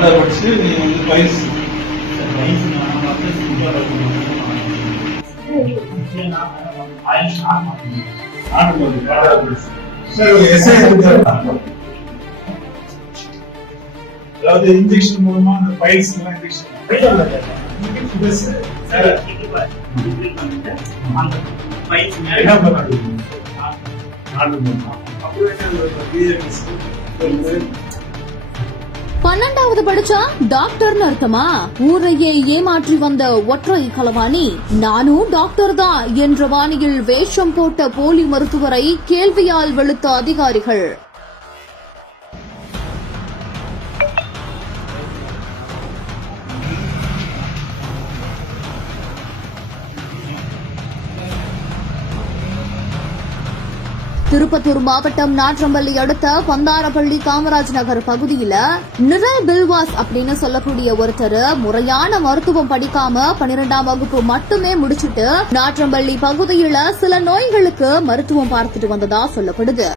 12 படிச்சு நீங்க வந்து பயிற்சி அதாவது இன்ஜெக்ஷன் மூலமா அந்த பைல்ஸ் எல்லாம் பன்னெண்டாவது படிச்சா டாக்டர்னு அர்த்தமா? ஊரையே ஏமாற்றி வந்த ஒற்றை களவாணி நானும் டாக்டர் தான் என்ற வாணியில் வேஷம் போட்ட போலி மருத்துவரை கேள்வியால் வெளுத்த அதிகாரிகள். திருப்பத்தூர் மாவட்டம் நாற்றம்பள்ளி அடுத்த பந்தாரப்பள்ளி காமராஜ் நகர் பகுதியில நிரல் பில்வாஸ் அப்படின்னு சொல்லக்கூடிய ஒருத்தர் முறையான மருத்துவம் படிக்காம 12ஆம் வகுப்பு மட்டுமே முடிச்சிட்டு நாற்றம்பள்ளி பகுதியில சில நோய்களுக்கு மருத்துவம் பார்த்துட்டு வந்ததா சொல்லப்படுது.